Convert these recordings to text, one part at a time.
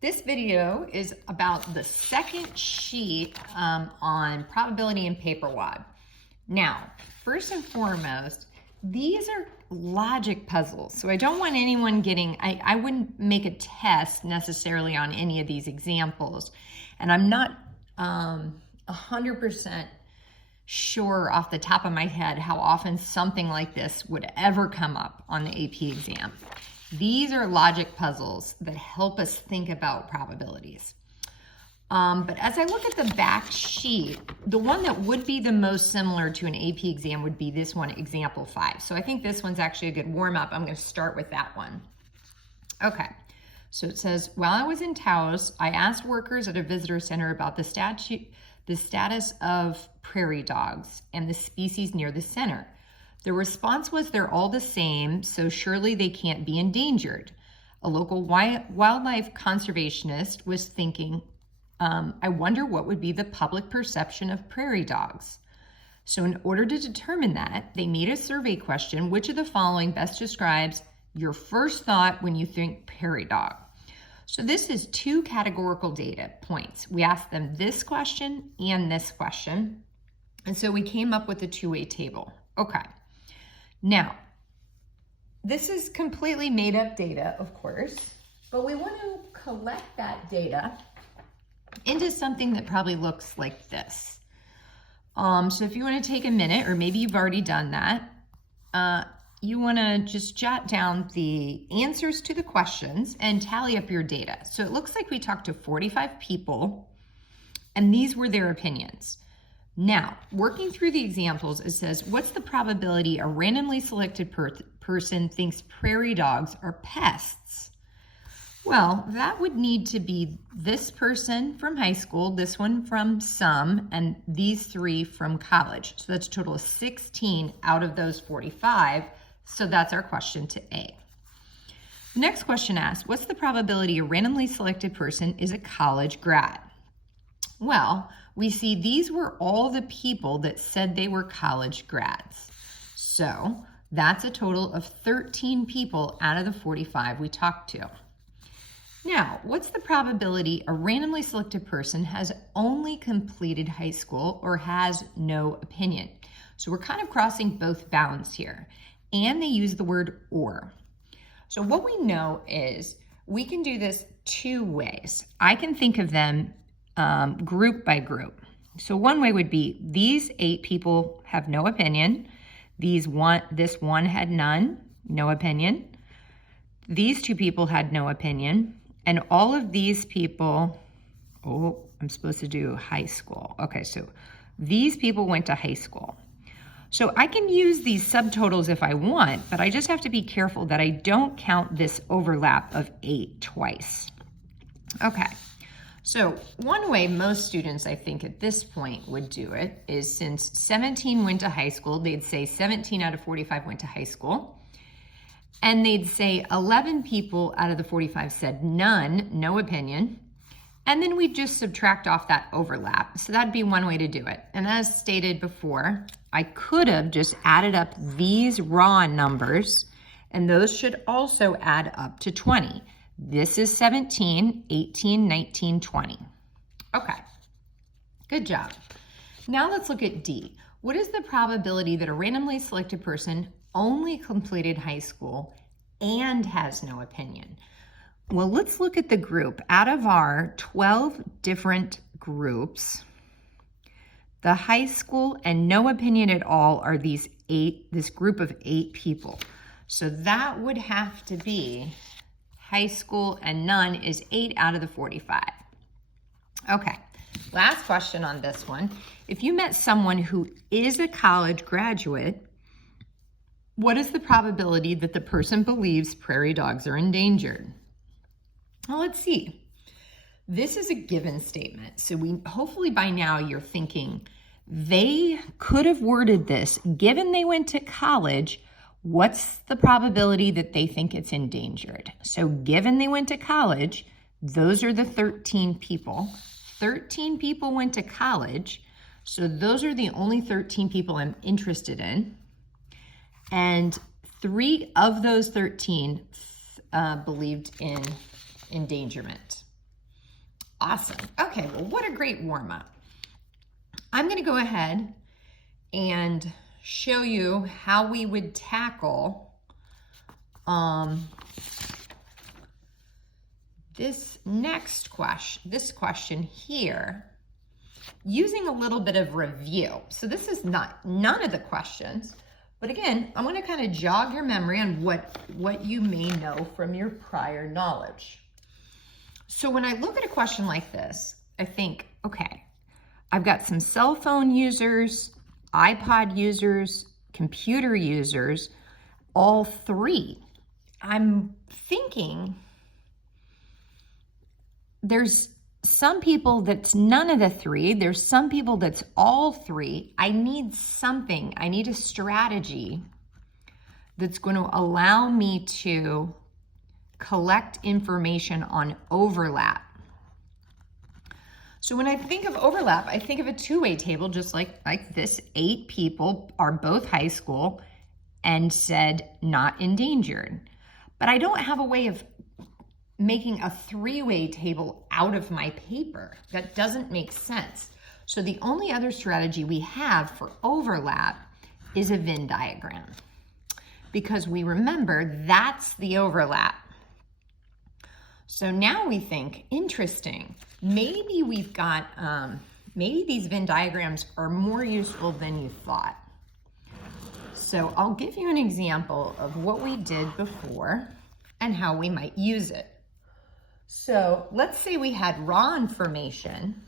This video is about the second sheet on probability and paper wad. Now, first and foremost, these are logic puzzles. So I don't want anyone getting, I wouldn't make a test necessarily on any of these examples. And I'm not 100% sure off the top of my head how often something like this would ever come up on the AP exam. These are logic puzzles that help us think about probabilities. But as I look at the back sheet, the one that would be the most similar to an AP exam would be this one, example 5. So I think this one's actually a good warm-up. I'm going to start with that one. Okay, so it says, while I was in Taos, I asked workers at a visitor center about the status of prairie dogs and the species near the center. The response was they're all the same, so surely they can't be endangered. A local wildlife conservationist was thinking, I wonder what would be the public perception of prairie dogs. So in order to determine that, they made a survey question, which of the following best describes your first thought when you think prairie dog? So this is two categorical data points. We asked them this question and this question. And so we came up with a two-way table. Okay. Now, this is completely made up data, of course, but we want to collect that data into something that probably looks like this. So if you want to take a minute, or maybe you've already done that, you want to just jot down the answers to the questions and tally up your data. So it looks like we talked to 45 people, and these were their opinions. Now, working through the examples, it says, what's the probability a randomly selected person thinks prairie dogs are pests? Well, that would need to be this person from high school, this one from some, and these three from college. So that's a total of 16 out of those 45. So that's our question to A. The next question asks, what's the probability a randomly selected person is a college grad? Well, we see these were all the people that said they were college grads. So that's a total of 13 people out of the 45 we talked to. Now, what's the probability a randomly selected person has only completed high school or has no opinion? So we're kind of crossing both bounds here. And they use the word or. So what we know is we can do this two ways. I can think of them group by group. So one way would be these 8 people have no opinion. This one had none, no opinion. These 2 people had no opinion. And all of these people, I'm supposed to do high school. Okay, so these people went to high school. So I can use these subtotals if I want, but I just have to be careful that I don't count this overlap of 8 twice. Okay. So one way most students, I think, at this point would do it is since 17 went to high school, they'd say 17 out of 45 went to high school. And they'd say 11 people out of the 45 said none, no opinion. And then we'd just subtract off that overlap. So that'd be one way to do it. And as stated before, I could have just added up these raw numbers, and those should also add up to 20. This is 17, 18, 19, 20. Okay, good job. Now let's look at D. What is the probability that a randomly selected person only completed high school and has no opinion? Well, let's look at the group. Out of our 12 different groups, the high school and no opinion at all are this group of 8 people. So that would have to be high school and none is 8 out of the 45. Okay, last question on this one. If you met someone who is a college graduate, what is the probability that the person believes prairie dogs are endangered? Well, let's see. This is a given statement. So hopefully by now you're thinking they could have worded this, given they went to college, what's the probability that they think it's endangered? So given they went to college, those are the 13 people. 13 people went to college. So those are the only 13 people I'm interested in. And 3 of those 13 believed in endangerment. Awesome. Okay, well, what a great warm-up. I'm going to go ahead and show you how we would tackle this next question, this question here, using a little bit of review. So this is none of the questions, but again, I'm going to kind of jog your memory on what you may know from your prior knowledge. So when I look at a question like this, I think, okay, I've got some cell phone users, iPod users, computer users, all three. I'm thinking there's some people that's none of the three. There's some people that's all three. I need something. I need a strategy that's going to allow me to collect information on overlap. So when I think of overlap, I think of a two-way table, just like this. 8 people are both high school and said not endangered. But I don't have a way of making a 3-way table out of my paper. That doesn't make sense. So the only other strategy we have for overlap is a Venn diagram, because we remember that's the overlap. So now we think, interesting, maybe we've got, maybe these Venn diagrams are more useful than you thought. So I'll give you an example of what we did before and how we might use it. So let's say we had raw information.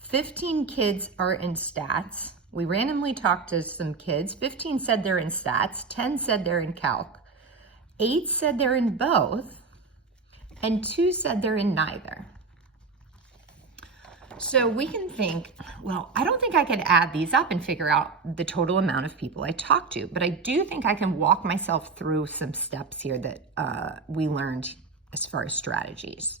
15 kids are in stats. We randomly talked to some kids. 15 said they're in stats. 10 said they're in calc. 8 said they're in both. And 2 said they're in neither. So we can think, well, I don't think I could add these up and figure out the total amount of people I talked to, but I do think I can walk myself through some steps here that we learned as far as strategies.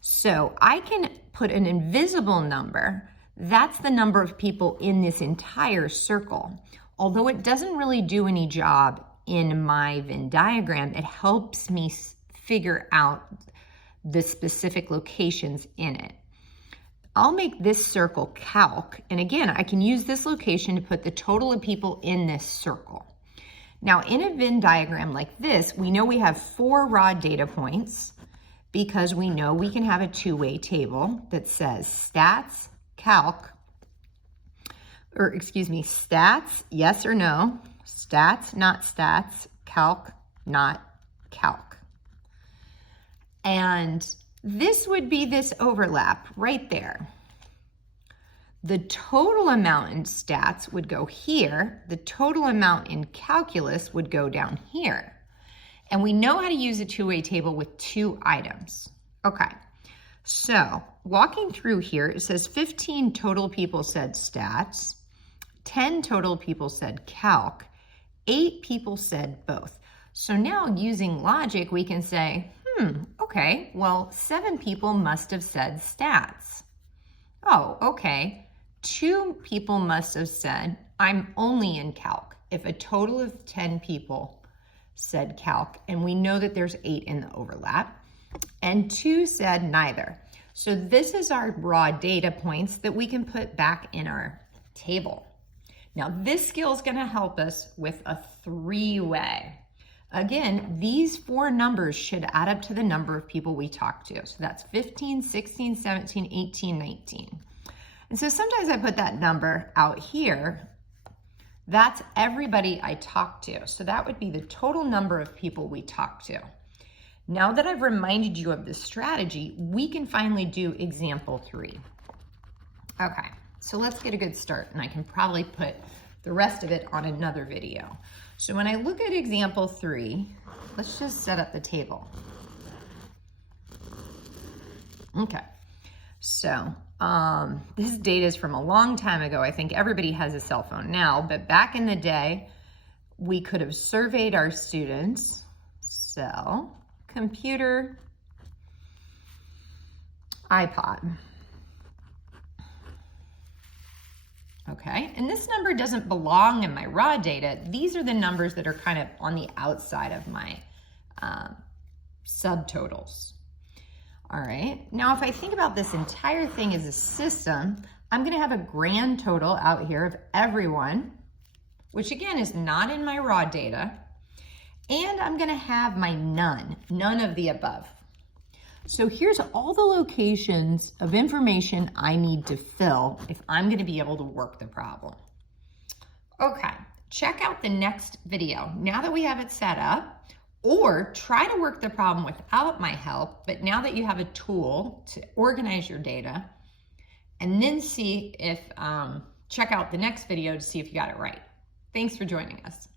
So I can put an invisible number. That's the number of people in this entire circle. Although it doesn't really do any job in my Venn diagram, it helps me figure out the specific locations in it. I'll make this circle calc, and again, I can use this location to put the total of people in this circle. Now, in a Venn diagram like this, we know we have 4 raw data points because we know we can have a two-way table that says stats, calc, or excuse me, stats, yes or no, stats, not stats, calc, not calc. And this would be this overlap right there. The total amount in stats would go here. The total amount in calculus would go down here. And we know how to use a two-way table with 2 items. Okay, so walking through here, it says 15 total people said stats, 10 total people said calc, 8 people said both. So now using logic, we can say, okay, well, 7 people must have said stats. Oh, okay. 2 people must have said, I'm only in calc. If a total of 10 people said calc, and we know that there's 8 in the overlap, and 2 said neither. So this is our raw data points that we can put back in our table. Now, this skill is going to help us with a 3-way. Again, these 4 numbers should add up to the number of people we talked to. So that's 15, 16, 17, 18, 19. And so sometimes I put that number out here. That's everybody I talked to. So that would be the total number of people we talked to. Now that I've reminded you of this strategy, we can finally do example 3. Okay, so let's get a good start, and I can probably put the rest of it on another video. So when I look at example 3, let's just set up the table. Okay, so this data is from a long time ago. I think everybody has a cell phone now, but back in the day, we could have surveyed our students. Cell, computer, iPod. Okay, and this number doesn't belong in my raw data. These are the numbers that are kind of on the outside of my subtotals. All right, now if I think about this entire thing as a system, I'm gonna have a grand total out here of everyone, which again is not in my raw data, and I'm gonna have my none of the above. So here's all the locations of information I need to fill if I'm gonna be able to work the problem. Okay, check out the next video now that we have it set up, or try to work the problem without my help, but now that you have a tool to organize your data, and then see if, check out the next video to see if you got it right. Thanks for joining us.